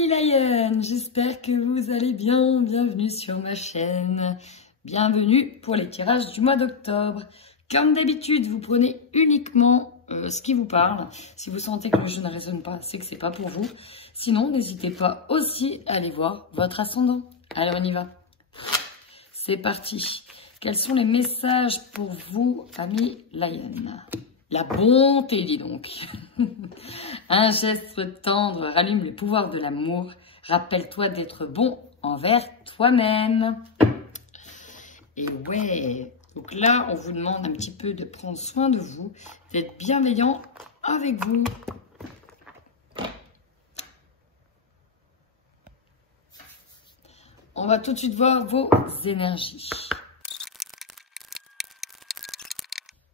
Amis Lion, j'espère que vous allez bien. Bienvenue sur ma chaîne. Bienvenue pour les tirages du mois d'octobre. Comme d'habitude, vous prenez uniquement ce qui vous parle. Si vous sentez que je ne résonne pas, c'est que c'est pas pour vous. Sinon, n'hésitez pas aussi à aller voir votre ascendant. Allez, on y va. C'est parti. Quels sont les messages pour vous, amis Lion? La bonté, dis donc. Un geste tendre rallume le pouvoir de l'amour. Rappelle-toi d'être bon envers toi-même. Et ouais, donc là, on vous demande un petit peu de prendre soin de vous, d'être bienveillant avec vous. On va tout de suite voir vos énergies.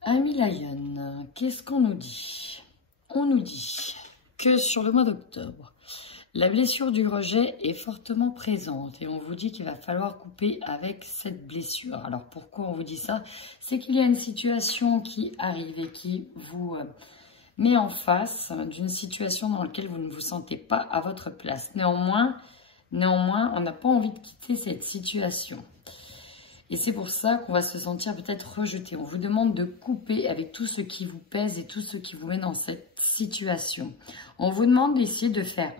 Amis Lion, qu'est-ce qu'on nous dit? On nous dit que sur le mois d'octobre, la blessure du rejet est fortement présente et on vous dit qu'il va falloir couper avec cette blessure. Alors pourquoi on vous dit ça? C'est qu'il y a une situation qui arrive et qui vous met en face d'une situation dans laquelle vous ne vous sentez pas à votre place. Néanmoins, on n'a pas envie de quitter cette situation. Et c'est pour ça qu'on va se sentir peut-être rejeté. On vous demande de couper avec tout ce qui vous pèse et tout ce qui vous met dans cette situation. On vous demande d'essayer de faire,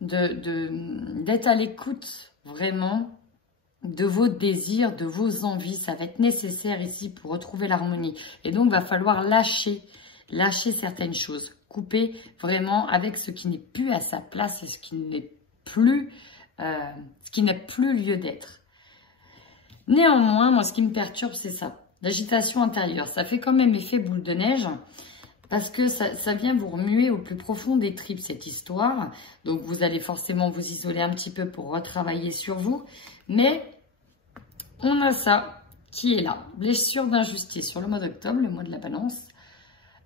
d'être à l'écoute vraiment de vos désirs, de vos envies. Ça va être nécessaire ici pour retrouver l'harmonie. Et donc, il va falloir lâcher certaines choses. Couper vraiment avec ce qui n'est plus à sa place et ce qui n'est plus lieu d'être. Néanmoins, moi, ce qui me perturbe, c'est ça. L'agitation intérieure. Ça fait quand même effet boule de neige parce que ça vient vous remuer au plus profond des tripes, cette histoire. Donc, vous allez forcément vous isoler un petit peu pour retravailler sur vous. Mais, on a ça qui est là. Blessure d'injustice sur le mois d'octobre, le mois de la balance.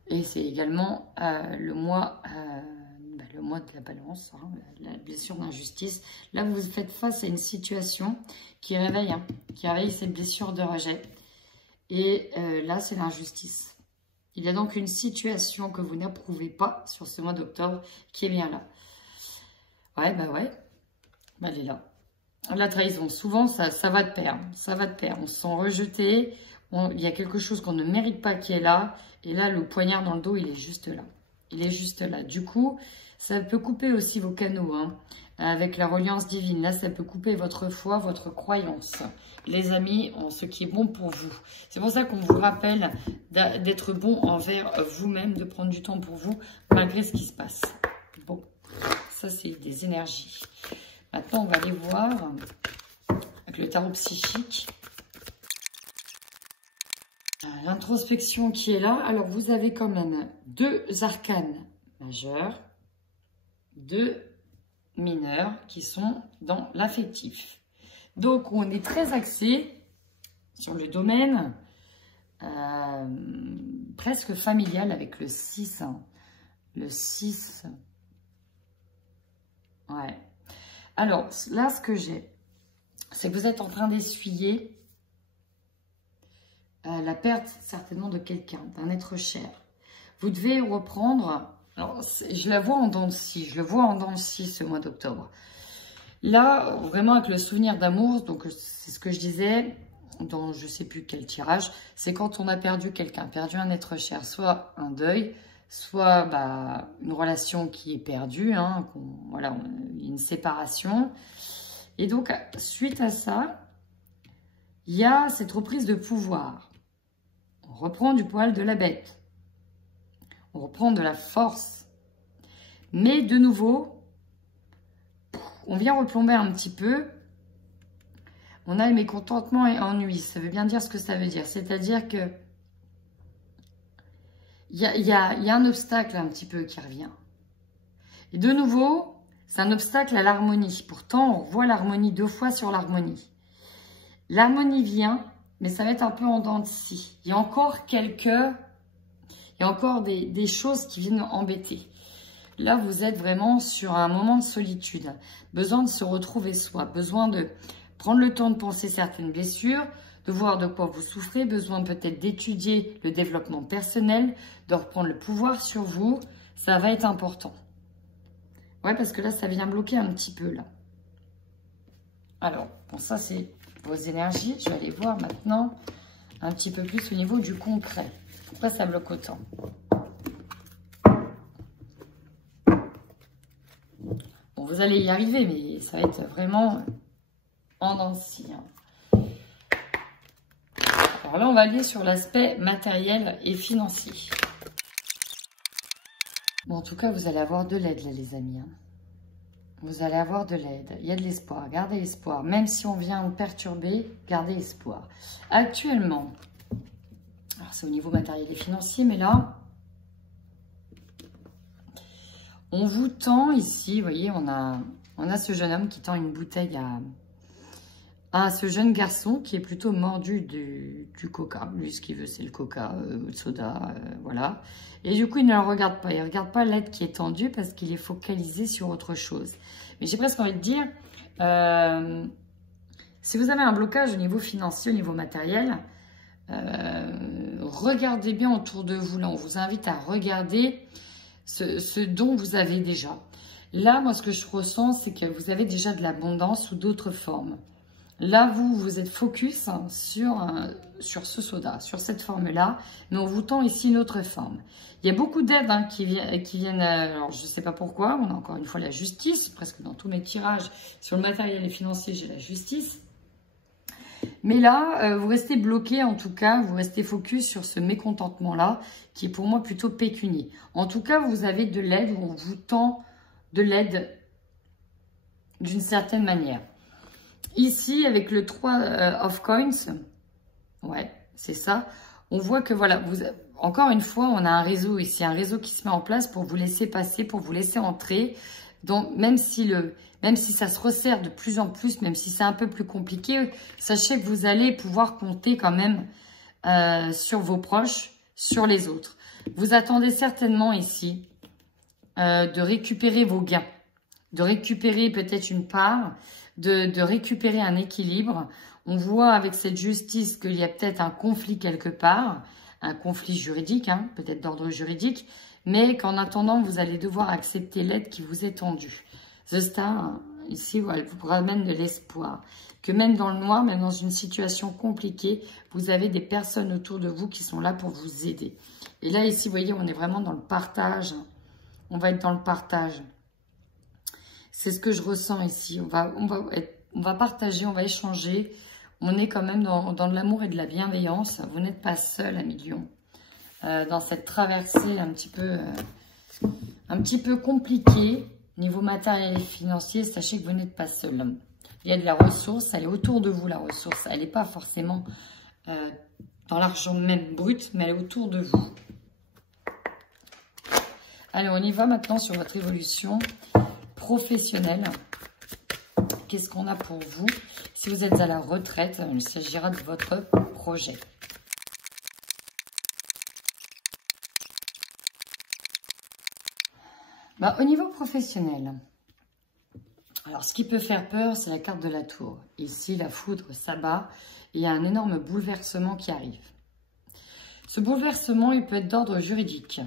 Et c'est également le mois de la balance, hein, la blessure d'injustice. Là, vous faites face à une situation qui réveille cette blessure de rejet. Et là, c'est l'injustice. Il y a donc une situation que vous n'approuvez pas sur ce mois d'octobre qui est bien là. Ouais, elle est là. La trahison, souvent, ça va de pair. Ça va de pair. On se sent rejeté. Il y a quelque chose qu'on ne mérite pas qui est là. Et là, le poignard dans le dos, il est juste là. Il est juste là. Du coup, ça peut couper aussi vos canaux, hein, avec la reliance divine. Là, ça peut couper votre foi, votre croyance. Les amis, en ce qui est bon pour vous. C'est pour ça qu'on vous rappelle d'être bon envers vous-même, de prendre du temps pour vous, malgré ce qui se passe. Bon, ça, c'est des énergies. Maintenant, on va aller voir avec le tarot psychique. L'introspection qui est là. Alors, vous avez quand même 2 arcanes majeurs, 2 mineurs qui sont dans l'affectif. Donc, on est très axé sur le domaine presque familial avec le 6. Hein. Le 6. Ouais. Alors, là, ce que j'ai, c'est que vous êtes en train d'essuyer la perte certainement de quelqu'un, d'un être cher. Vous devez reprendre, alors je la vois en dents de scie, ce mois d'octobre. Là, vraiment avec le souvenir d'amour, donc c'est ce que je disais dans je ne sais plus quel tirage, c'est quand on a perdu quelqu'un, perdu un être cher, soit un deuil, soit une relation qui est perdue, hein, voilà, une séparation. Et donc, suite à ça, il y a cette reprise de pouvoir. On reprend du poil de la bête. On reprend de la force. Mais de nouveau, on vient replomber un petit peu. On a mécontentement et ennui. Ça veut bien dire ce que ça veut dire. C'est-à-dire que il y a un obstacle un petit peu qui revient. Et de nouveau, c'est un obstacle à l'harmonie. Pourtant, on voit l'harmonie 2 fois sur l'harmonie. L'harmonie vient, mais ça va être un peu en dents de scie. Il y a encore des choses qui viennent embêter. Là, vous êtes vraiment sur un moment de solitude. Besoin de se retrouver soi. Besoin de prendre le temps de penser certaines blessures, de voir de quoi vous souffrez. Besoin peut-être d'étudier le développement personnel, de reprendre le pouvoir sur vous. Ça va être important. Ouais, parce que là, ça vient bloquer un petit peu, là. Alors, bon, ça, c'est vos énergies. Je vais aller voir maintenant un petit peu plus au niveau du concret. Pourquoi ça bloque autant? Bon, vous allez y arriver, mais ça va être vraiment en dents de scie, hein. Alors là, on va aller sur l'aspect matériel et financier. Bon, en tout cas, vous allez avoir de l'aide, là, les amis, hein. Vous allez avoir de l'aide. Il y a de l'espoir. Gardez espoir. Même si on vient vous perturber, gardez espoir. Actuellement, alors c'est au niveau matériel et financier, mais là, on vous tend ici, vous voyez, on a ce jeune homme qui tend une bouteille à ce jeune garçon qui est plutôt mordu du coca. Lui, ce qu'il veut, c'est le coca, le soda, voilà. Et du coup, il ne le regarde pas. Il ne regarde pas l'aide qui est tendue parce qu'il est focalisé sur autre chose. Mais j'ai presque envie de dire, si vous avez un blocage au niveau financier, au niveau matériel, regardez bien autour de vous. Là, on vous invite à regarder ce dont vous avez déjà. Là, moi, ce que je ressens, c'est que vous avez déjà de l'abondance sous d'autres formes. Là, vous êtes focus sur ce soda, sur cette forme-là, mais on vous tend ici une autre forme. Il y a beaucoup d'aides qui viennent, alors je ne sais pas pourquoi, on a encore une fois la justice, presque dans tous mes tirages sur le matériel et financier, j'ai la justice. Mais là, vous restez bloqué, en tout cas, vous restez focus sur ce mécontentement-là, qui est pour moi plutôt pécunier. En tout cas, vous avez de l'aide, on vous tend de l'aide d'une certaine manière. Ici, avec le 3 of coins, ouais, c'est ça, on voit que voilà, encore une fois, on a un réseau ici, un réseau qui se met en place pour vous laisser passer, pour vous laisser entrer. Donc, même si ça se resserre de plus en plus, même si c'est un peu plus compliqué, sachez que vous allez pouvoir compter quand même sur vos proches, sur les autres. Vous attendez certainement ici de récupérer vos gains, de récupérer peut-être une part, de récupérer un équilibre. On voit avec cette justice qu'il y a peut-être un conflit quelque part, un conflit juridique, hein, peut-être d'ordre juridique, mais qu'en attendant, vous allez devoir accepter l'aide qui vous est tendue. The Star, ici, elle vous ramène de l'espoir. Que même dans le noir, même dans une situation compliquée, vous avez des personnes autour de vous qui sont là pour vous aider. Et là, ici, vous voyez, on est vraiment dans le partage. On va être dans le partage. C'est ce que je ressens ici. On va partager, on va échanger. On est quand même dans de l'amour et de la bienveillance. Vous n'êtes pas seul, amis Lion. Dans cette traversée un petit peu compliquée, niveau matériel et financier, sachez que vous n'êtes pas seul. Il y a de la ressource, elle est autour de vous, la ressource. Elle n'est pas forcément dans l'argent même brut, mais elle est autour de vous. Allez, on y va maintenant sur votre évolution professionnelle. Qu'est-ce qu'on a pour vous? Si vous êtes à la retraite, il s'agira de votre projet. Au niveau professionnel, alors ce qui peut faire peur, c'est la carte de la tour. Ici, la foudre s'abat et il y a un énorme bouleversement qui arrive. Ce bouleversement, il peut être d'ordre juridique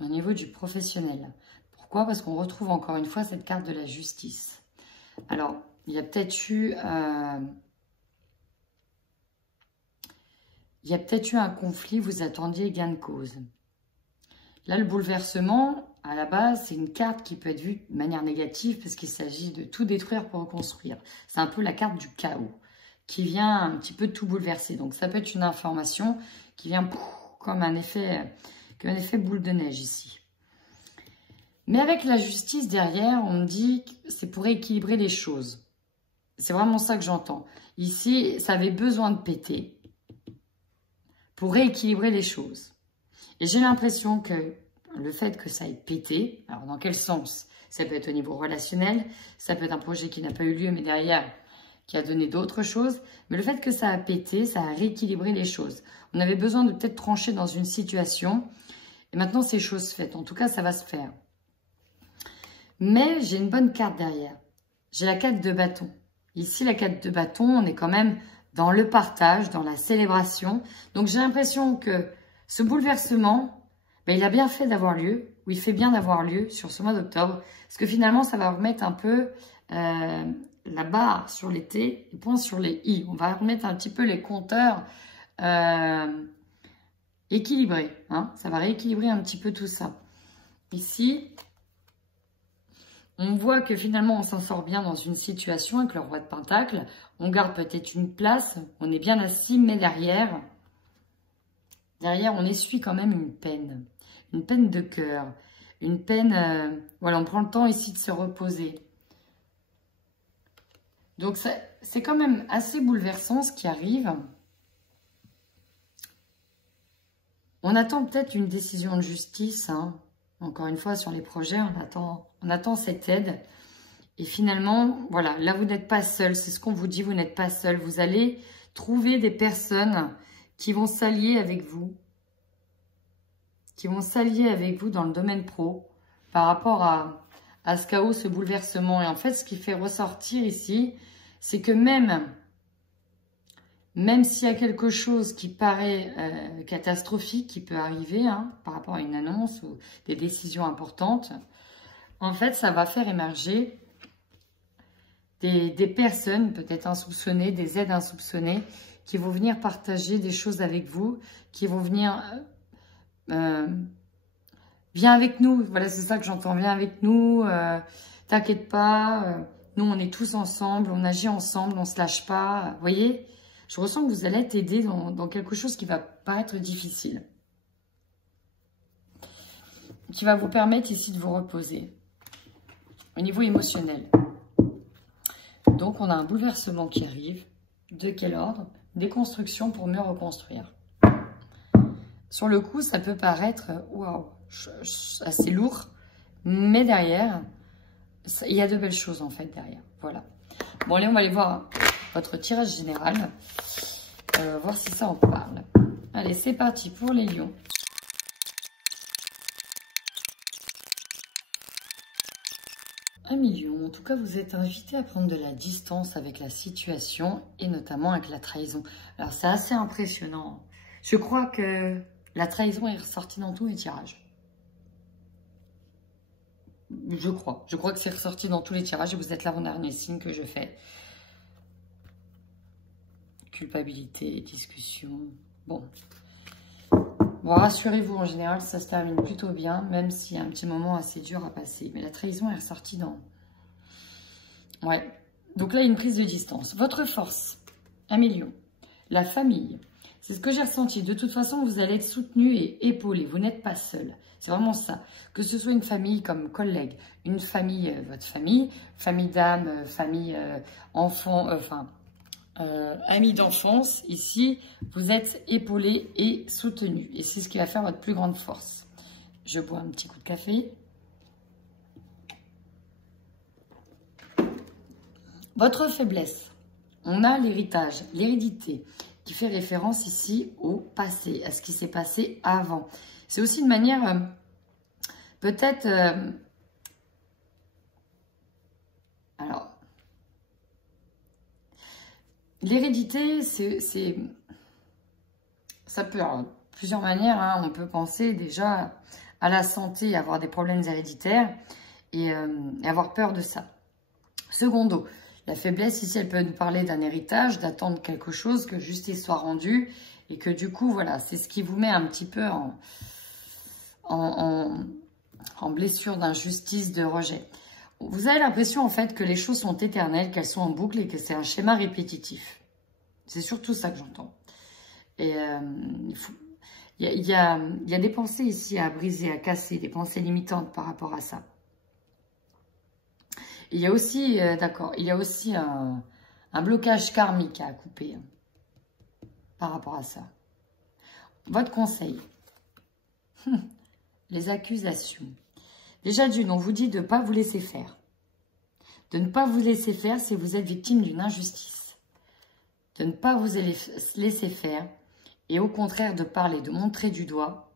au niveau du professionnel. Pourquoi? Parce qu'on retrouve encore une fois cette carte de la justice. Alors, il y a peut-être eu un conflit, vous attendiez gain de cause. Là, le bouleversement, à la base, c'est une carte qui peut être vue de manière négative parce qu'il s'agit de tout détruire pour reconstruire. C'est un peu la carte du chaos qui vient un petit peu tout bouleverser. Donc, ça peut être une information qui vient comme un effet boule de neige ici. Mais avec la justice derrière, on me dit que c'est pour équilibrer les choses. C'est vraiment ça que j'entends. Ici, ça avait besoin de péter pour rééquilibrer les choses. Et j'ai l'impression que le fait que ça ait pété, alors dans quel sens? Ça peut être au niveau relationnel, ça peut être un projet qui n'a pas eu lieu, mais derrière, qui a donné d'autres choses. Mais le fait que ça a pété, ça a rééquilibré les choses. On avait besoin de peut-être trancher dans une situation. Et maintenant, c'est chose faite. En tout cas, ça va se faire. Mais j'ai une bonne carte derrière. J'ai la carte de bâton. Ici, la carte de bâton, on est quand même dans le partage, dans la célébration. Donc, j'ai l'impression que ce bouleversement, il a bien fait d'avoir lieu. où il fait bien d'avoir lieu sur ce mois d'octobre. Parce que finalement, ça va remettre un peu la barre sur les T, les points sur les I. On va remettre un petit peu les compteurs équilibrés. Hein. Ça va rééquilibrer un petit peu tout ça. Ici, on voit que finalement, on s'en sort bien dans une situation avec le roi de Pentacle. On garde peut-être une place, on est bien assis, mais derrière, on essuie quand même une peine de cœur, une peine, voilà, on prend le temps ici de se reposer. Donc, c'est quand même assez bouleversant ce qui arrive. On attend peut-être une décision de justice, hein. Encore une fois, sur les projets, on attend cette aide. Et finalement, voilà, là, vous n'êtes pas seul. C'est ce qu'on vous dit, vous n'êtes pas seul. Vous allez trouver des personnes qui vont s'allier avec vous. Qui vont s'allier avec vous dans le domaine pro. Par rapport à ce chaos, ce bouleversement. Et en fait, ce qui fait ressortir ici, c'est que même s'il y a quelque chose qui paraît catastrophique, qui peut arriver, hein, par rapport à une annonce ou des décisions importantes, en fait, ça va faire émerger des personnes peut-être insoupçonnées, des aides insoupçonnées, qui vont venir partager des choses avec vous, qui vont venir... viens avec nous, voilà, c'est ça que j'entends, viens avec nous, t'inquiète pas, nous on est tous ensemble, on agit ensemble, on se lâche pas, vous voyez, je ressens que vous allez être aidé dans quelque chose qui va paraître difficile, qui va vous permettre ici de vous reposer, au niveau émotionnel. Donc on a un bouleversement qui arrive, de quel ordre? Déconstruction pour mieux reconstruire. Sur le coup, ça peut paraître, waouh, assez lourd, mais derrière, il y a de belles choses en fait derrière. Voilà. Bon, allez, on va aller voir votre tirage général, voir si ça en parle. Allez, c'est parti pour les lions. Un million. En tout cas, vous êtes invité à prendre de la distance avec la situation et notamment avec la trahison. Alors, c'est assez impressionnant. Je crois que la trahison est ressortie dans tous les tirages. Je crois que c'est ressorti dans tous les tirages et vous êtes l'avant-dernier signe que je fais. Culpabilité, discussion. Bon, rassurez-vous, en général, ça se termine plutôt bien, même s'il y a un petit moment assez dur à passer. Mais la trahison est ressortie dans... Ouais, donc là, il y a une prise de distance. Votre force, 1 million. La famille, c'est ce que j'ai ressenti. De toute façon, vous allez être soutenu et épaulé. Vous n'êtes pas seul. C'est vraiment ça. Que ce soit une famille comme collègue, une famille, votre famille, famille d'âme, famille enfant, amis d'enfance. Ici, vous êtes épaulé et soutenu. Et c'est ce qui va faire votre plus grande force. Je bois un petit coup de café. Votre faiblesse, on a l'héritage, l'hérédité, qui fait référence ici au passé, à ce qui s'est passé avant. C'est aussi une manière, peut-être... alors, l'hérédité, ça peut, alors, de plusieurs manières, hein, on peut penser déjà à la santé, avoir des problèmes héréditaires et avoir peur de ça. Secondo, la faiblesse, ici, elle peut nous parler d'un héritage, d'attendre quelque chose, que justice soit rendue, et que du coup, voilà, c'est ce qui vous met un petit peu en blessure d'injustice, de rejet. Vous avez l'impression, en fait, que les choses sont éternelles, qu'elles sont en boucle et que c'est un schéma répétitif. C'est surtout ça que j'entends. Et il y a des pensées ici à briser, à casser, des pensées limitantes par rapport à ça. Il y a aussi, d'accord, il y a aussi un blocage karmique à couper hein, par rapport à ça. Votre conseil, les accusations. Déjà d'une, on vous dit de ne pas vous laisser faire. De ne pas vous laisser faire si vous êtes victime d'une injustice. De ne pas vous laisser faire et au contraire de parler, de montrer du doigt.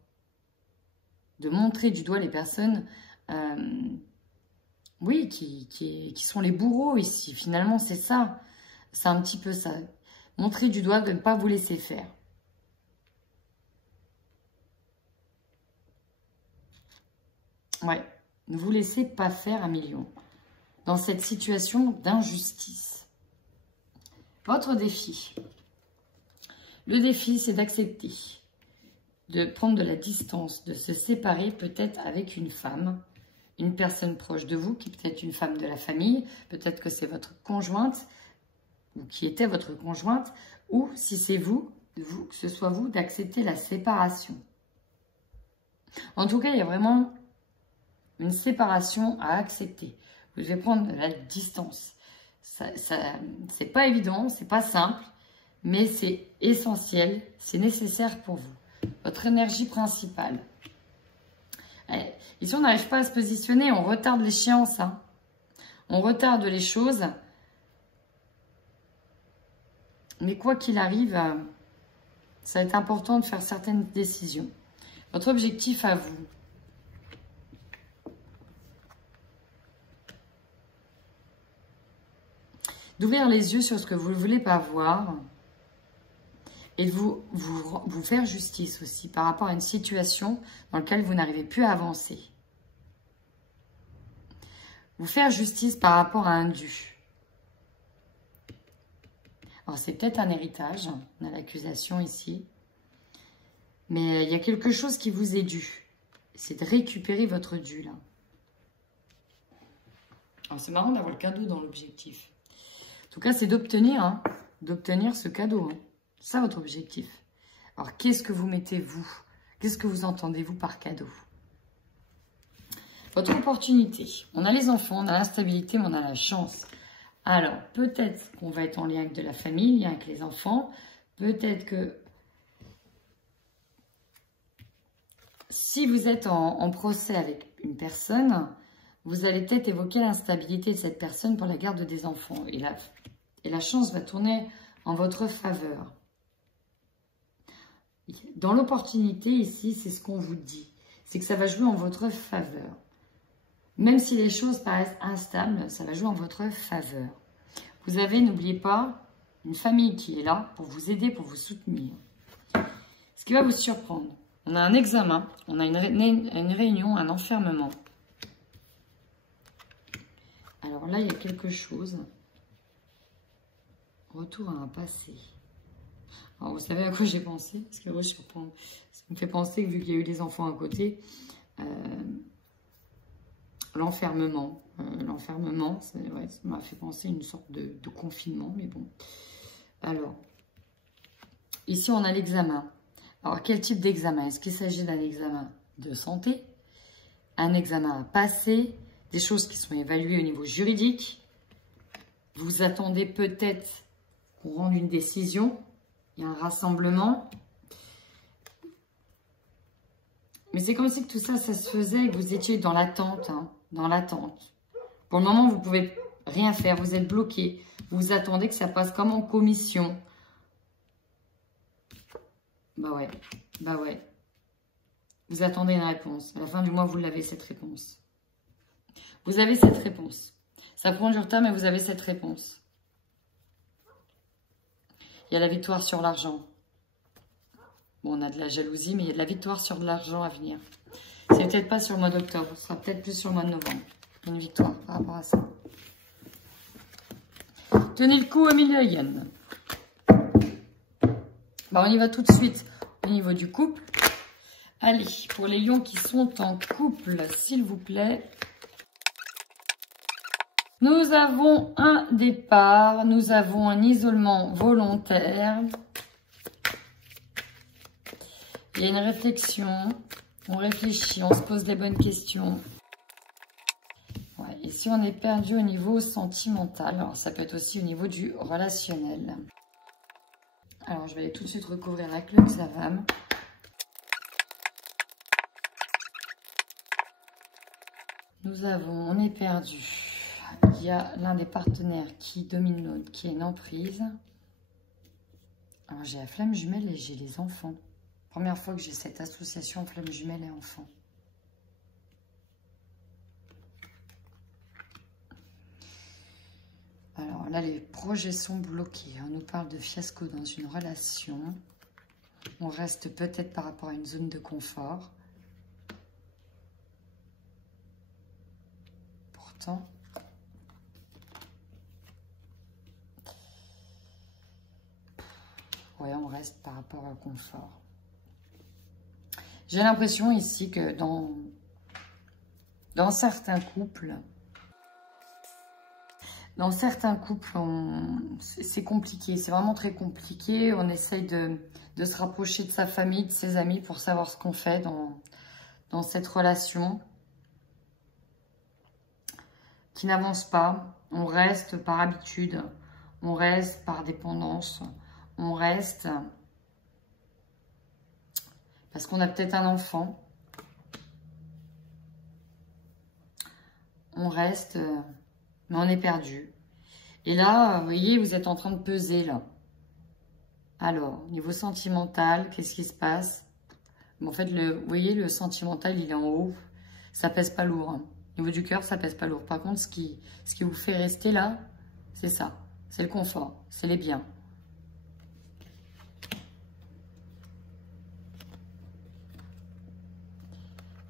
De montrer du doigt les personnes... oui, qui sont les bourreaux ici. Finalement, c'est ça. C'est un petit peu ça. Montrer du doigt de ne pas vous laisser faire. Ouais, ne vous laissez pas faire 1 million dans cette situation d'injustice. Votre défi. Le défi, c'est d'accepter, de prendre de la distance, de se séparer peut-être avec une femme, une personne proche de vous, qui est peut-être une femme de la famille, peut-être que c'est votre conjointe, ou qui était votre conjointe, ou si c'est vous, que ce soit vous, d'accepter la séparation. En tout cas, il y a vraiment une séparation à accepter. Vous devez prendre de la distance. C'est pas évident, c'est pas simple, mais c'est essentiel, c'est nécessaire pour vous. Votre énergie principale. Ici, on n'arrive pas à se positionner, on retarde l'échéance. Hein. On retarde les choses. Mais quoi qu'il arrive, ça va être important de faire certaines décisions. Votre objectif à vous. D'ouvrir les yeux sur ce que vous ne voulez pas voir. Et de vous faire justice aussi par rapport à une situation dans laquelle vous n'arrivez plus à avancer. Vous faire justice par rapport à un dû. Alors c'est peut-être un héritage, on a l'accusation ici. Mais il y a quelque chose qui vous est dû. C'est de récupérer votre dû là. Alors c'est marrant d'avoir le cadeau dans l'objectif. En tout cas c'est d'obtenir ce cadeau. Hein. C'est ça votre objectif. Alors, qu'est-ce que vous mettez, vous? Qu'est-ce que vous entendez, vous, par cadeau? Votre opportunité. On a les enfants, on a l'instabilité, mais on a la chance. Alors, peut-être qu'on va être en lien avec de la famille, lien avec les enfants. Peut-être que si vous êtes en procès avec une personne, vous allez peut-être évoquer l'instabilité de cette personne pour la garde des enfants. Et la chance va tourner en votre faveur. Dans l'opportunité, ici, c'est ce qu'on vous dit. C'est que ça va jouer en votre faveur. Même si les choses paraissent instables, ça va jouer en votre faveur. Vous avez, n'oubliez pas, une famille qui est là pour vous aider, pour vous soutenir. Ce qui va vous surprendre, on a un examen, on a une réunion, un enfermement. Alors là, il y a quelque chose. Retour à un passé. Alors, vous savez à quoi j'ai pensé? Parce que moi, ça me fait penser que vu qu'il y a eu des enfants à côté, l'enfermement. L'enfermement, ouais, ça m'a fait penser à une sorte de confinement, mais bon. Alors, ici, on a l'examen. Alors, quel type d'examen? Est-ce qu'il s'agit d'un examen de santé? Un examen à passer? Des choses qui sont évaluées au niveau juridique? Vous attendez peut-être qu'on rende une décision? Il y a un rassemblement. Mais c'est comme si tout ça, ça se faisait et que vous étiez dans l'attente. Hein, dans l'attente. Pour le moment, vous ne pouvez rien faire. Vous êtes bloqué. Vous attendez que ça passe comme en commission. Bah ouais. Bah ouais. Vous attendez une réponse. À la fin du mois, vous l'avez, cette réponse. Vous avez cette réponse. Ça prend du retard, mais vous avez cette réponse. Il y a la victoire sur l'argent. Bon, on a de la jalousie, mais il y a de la victoire sur de l'argent à venir. C'est peut-être pas sur le mois d'octobre, ce sera peut-être plus sur le mois de novembre. Une victoire par rapport à ça. Tenez le coup au milieu, Yann. Bah, on y va tout de suite au niveau du couple. Allez, pour les lions qui sont en couple, s'il vous plaît. Nous avons un départ, nous avons un isolement volontaire. Il y a une réflexion, on réfléchit, on se pose des bonnes questions. Ouais, ici, on est perdu au niveau sentimental. Alors, ça peut être aussi au niveau du relationnel. Alors, je vais aller tout de suite recouvrir avec le Xavam. Nous avons, on est perdu. Il y a l'un des partenaires qui domine l'autre, qui est une emprise. Alors, j'ai la flamme jumelle et j'ai les enfants. Première fois que j'ai cette association flamme jumelle et enfants. Alors là, les projets sont bloqués. On nous parle de fiasco dans une relation. On reste peut-être par rapport à une zone de confort. important. Ouais, on reste par rapport au confort. J'ai l'impression ici que dans certains couples, c'est compliqué. C'est vraiment très compliqué. On essaye de se rapprocher de sa famille, de ses amis pour savoir ce qu'on fait dans cette relation qui n'avance pas. On reste par habitude, on reste par dépendance, on reste parce qu'on a peut-être un enfant. On reste, mais on est perdu. Et là, vous voyez, vous êtes en train de peser là. Alors, niveau sentimental, qu'est-ce qui se passe? En fait, vous voyez, le sentimental, il est en haut. Ça pèse pas lourd. Hein. Au niveau du cœur, ça pèse pas lourd. Par contre, ce qui vous fait rester là, c'est ça. C'est le confort, c'est les biens.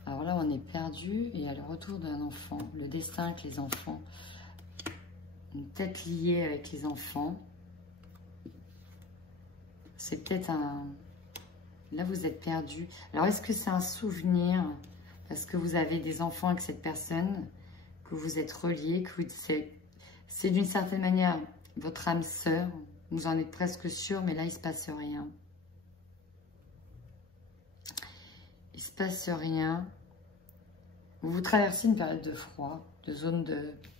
Alors là, on est perdu. Et il y a le retour d'un enfant. Le destin avec les enfants. Une tête liée avec les enfants. C'est peut-être un... Là, vous êtes perdu. Alors, est-ce que c'est un souvenir parce que vous avez des enfants avec cette personne, que vous êtes reliés, que c'est d'une certaine manière votre âme sœur. Vous en êtes presque sûr, mais là, il ne se passe rien. Il ne se passe rien. Vous traversez une période de froid, de zone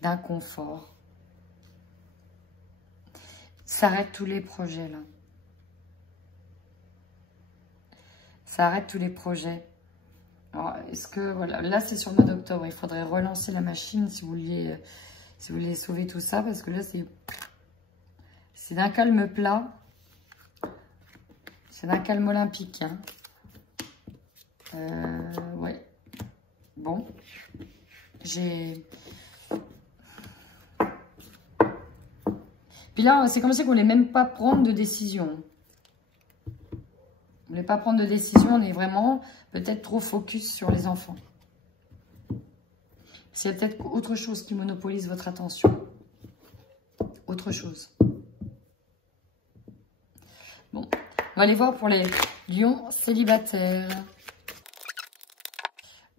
d'inconfort. Ça arrête tous les projets, là. Ça arrête tous les projets. Alors, est-ce que, voilà, là, c'est sur le mois d'octobre. Il faudrait relancer la machine si vous voulez sauver tout ça, parce que là, c'est d'un calme plat. C'est d'un calme olympique. Hein. Ouais. Bon. Puis là, c'est comme si on ne voulait même pas prendre de décision. On ne voulait pas prendre de décision. On est vraiment peut-être trop focus sur les enfants. S'il y a peut-être autre chose qui monopolise votre attention. Autre chose. Bon. On va aller voir pour les lions célibataires.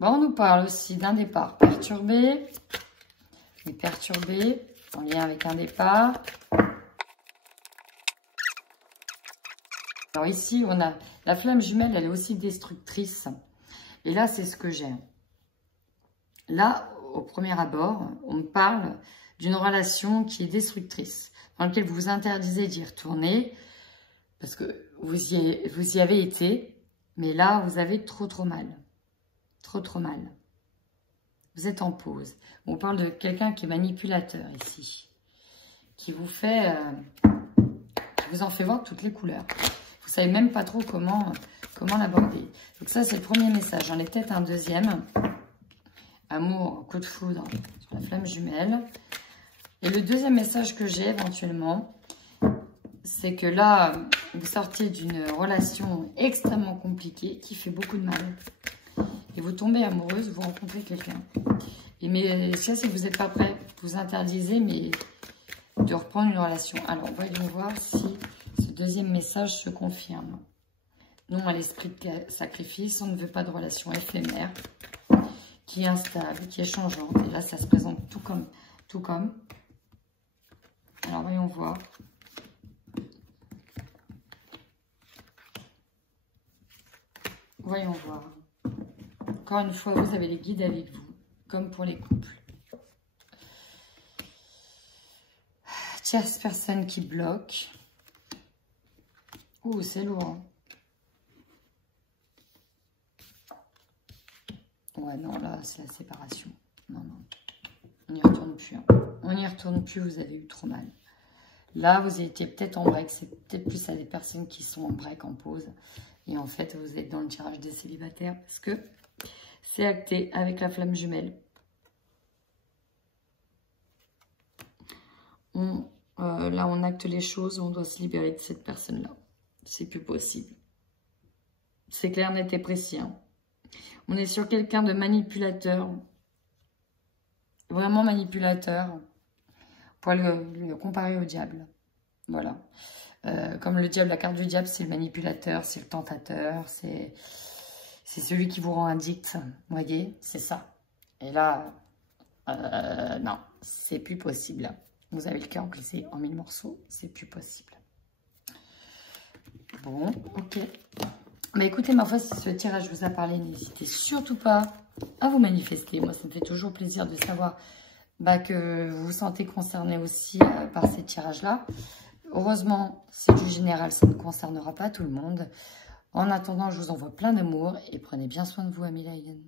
Bon, on nous parle aussi d'un départ perturbé. Mais perturbé en lien avec un départ. Alors ici, on a la flamme jumelle, elle est aussi destructrice. Et là, c'est ce que j'ai. Là, au premier abord, on me parle d'une relation qui est destructrice, dans laquelle vous vous interdisez d'y retourner, parce que vous y avez été, mais là, vous avez trop mal. Trop mal. Vous êtes en pause. On parle de quelqu'un qui est manipulateur ici, qui vous fait, qui vous en fait voir toutes les couleurs. Vous savez même pas trop comment l'aborder. Donc ça, c'est le premier message. J'en ai peut-être un deuxième. Amour, coup de foudre sur la flamme jumelle. Et le deuxième message que j'ai éventuellement, c'est que là, vous sortiez d'une relation extrêmement compliquée qui fait beaucoup de mal. Et vous tombez amoureuse, vous rencontrez quelqu'un. Mais ça, c'est que vous n'êtes pas prêt. Vous interdisez, mais de reprendre une relation. Alors, voyons voir si ce deuxième message se confirme. Non à l'esprit de sacrifice, on ne veut pas de relation éphémère, qui est instable, qui est changeante. Et là, ça se présente tout comme. Alors, voyons voir. Voyons voir. Encore une fois, vous avez les guides avec vous, comme pour les couples. Tierce personne qui bloque. Ouh, c'est lourd. Hein. Ouais, non, là, c'est la séparation. Non. On n'y retourne plus. Hein. On n'y retourne plus, vous avez eu trop mal. Là, vous étiez peut-être en break. C'est peut-être plus à des personnes qui sont en break, en pause. Et en fait, vous êtes dans le tirage des célibataires parce que c'est acté avec la flamme jumelle. Là, on acte les choses. On doit se libérer de cette personne-là. C'est plus possible. C'est clair, net et précis. Hein. On est sur quelqu'un de manipulateur. vraiment manipulateur. On pourrait le comparer au diable. Voilà. Comme le diable, la carte du diable, c'est le manipulateur, c'est le tentateur, c'est celui qui vous rend addict. Vous voyez, c'est ça. Et là, non, c'est plus possible. Vous avez le cœur brisé en 1000 morceaux, c'est plus possible. Bon, ok. Mais écoutez, ma foi, si ce tirage vous a parlé, n'hésitez surtout pas à vous manifester. Moi, ça me fait toujours plaisir de savoir que vous vous sentez concerné aussi par ces tirages-là. Heureusement, c'est du général, ça ne concernera pas tout le monde. En attendant, je vous envoie plein d'amour et prenez bien soin de vous, amis Laïden.